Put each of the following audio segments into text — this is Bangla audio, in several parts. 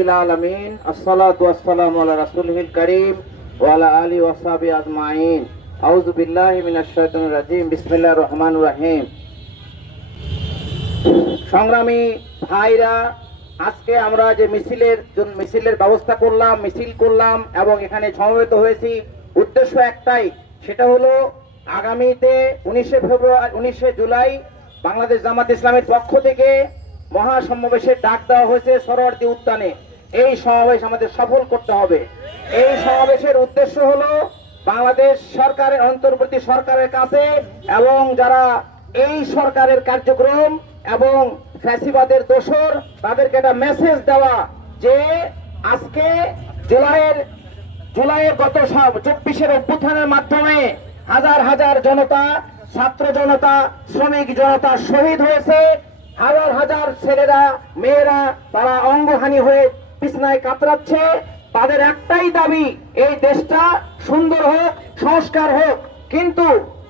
রাব্বিল আলামিন আসসালাতু ওয়াসসালামু আলা রাসূলিল কারীম ওয়া আলা আলিহি ওয়া সাহবিহি আজমাইন আউযু বিল্লাহি মিনাশ শাইতানির রাজিম বিসমিল্লাহির রহমানির রহিম। সংগ্রামী ভাইরা, আজকে আমরা যে মিছিলের ব্যবস্থা করলাম, মিছিল করলাম এবং এখানে সমবেত হয়েছি, উদ্দেশ্য একটাই, সেটা হলো আগামীতে 19 জুলাই বাংলাদেশ জামাত ইসলামের পক্ষ থেকে মহাসমাবেশের ডাক দেওয়া হয়েছে সোহরাওয়ার্দী উদ্যানে। এই সমাবেশ আমাদের সফল করতে হবে। এই সমাবেশের উদ্দেশ্য হলো বাংলাদেশ সরকারের, অন্তর্বর্তী সরকারের কাছে এবং যারা এই সরকারের কার্যক্রম এবং ফ্যাসিবাদের দোসর, তাদেরকে একটা মেসেজ দেওয়া যে আজকে জুলাইয়ের গত 24 অভ্যুত্থানের মাধ্যমে হাজার হাজার জনতা, ছাত্র জনতা, শ্রমিক জনতা শহীদ হয়েছে। হাজার হাজার ছেলেরা, মেয়েরা তারা অঙ্গহানি হয়ে বিছনায় কাতরাচ্ছে। তাদের একটাই দাবি, এই দেশটা সুন্দর হোক, সংস্কার হোক। কিন্তু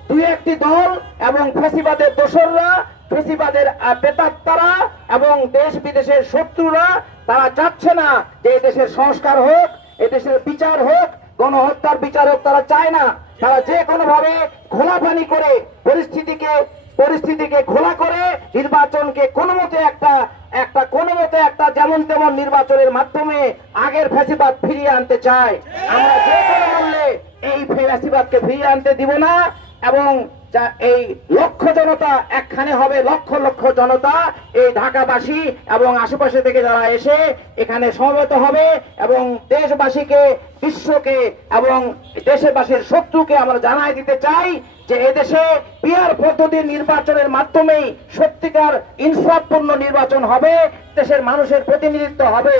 দুই একটি দল এবং ফ্যাসিবাদের দোসররা, ফ্যাসিবাদের প্রেতাত্মারা এবং দেশ বিদেশের শত্রুরা তারা চাচ্ছে না যে এই দেশের সংস্কার হোক, এই দেশের বিচার হোক, গণহত্যার বিচার হোক। তারা চায় না। তারা যে কোনো ভাবে ঘোলাপানি করে পরিস্থিতিকে ঘোলা করে নির্বাচনকে কোনো মতে একটা যেমন তেমন নির্বাচনের মাধ্যমে আগের ফ্যাসিবাদ ফিরিয়ে আনতে চায়। আমরা যে কোনো মূল্যে এই ফ্যাসিবাদকে ফিরিয়ে আনতে দিব না। এবং এই লক্ষ জনতা একখানে হবে, লক্ষ লক্ষ জনতা, এই ঢাকাবাসী এবং আশেপাশে থেকে যারা এসে এখানে সমবেত হবে এবং দেশবাসীকে, বিশ্বকে এবং দেশবাসীর শত্রুকে আমরা জানাই দিতে চাই যে এদেশে পিয়ার পদ্ধতির নির্বাচনের মাধ্যমেই সত্যিকার ইনসাফপূর্ণ নির্বাচন হবে, দেশের মানুষের প্রতিনিধিত্ব হবে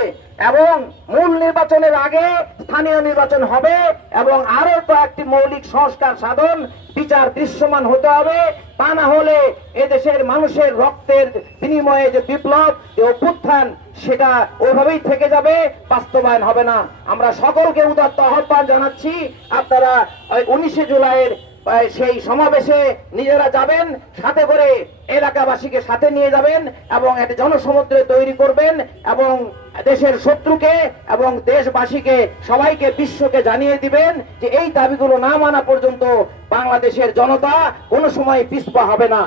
এবং মূল নির্বাচনের আগে স্থানীয় নির্বাচন হবে এবং আরো কয়েকটি মৌলিক সংস্কার সাধন, বিচার দৃশ্যমান হতে হবে। তা না হলে এদেশের মানুষের রক্তের বিনিময়ে যে বিপ্লব, যে অভ্যুত্থান, সেটা ওইভাবেই থেকে যাবে, বাস্তবায়ন হবে না। আমরা সকলকে উদাত্ত আহ্বান জানাচ্ছি, আপনারা 19 জুলাইয়ের সেই সমাবেশে নিজেরা যাবেন, সাথে করে এলাকাবাসীকে সাথে নিয়ে যাবেন এবং একটা জনসমুদ্র তৈরি করবেন এবং দেশের শত্রুকে এবং দেশবাসীকে, সবাইকে, বিশ্বকে জানিয়ে দিবেন যে এই দাবিগুলো না মানা পর্যন্ত বাংলাদেশের জনতা কোনো সময় পিছপা হবে না।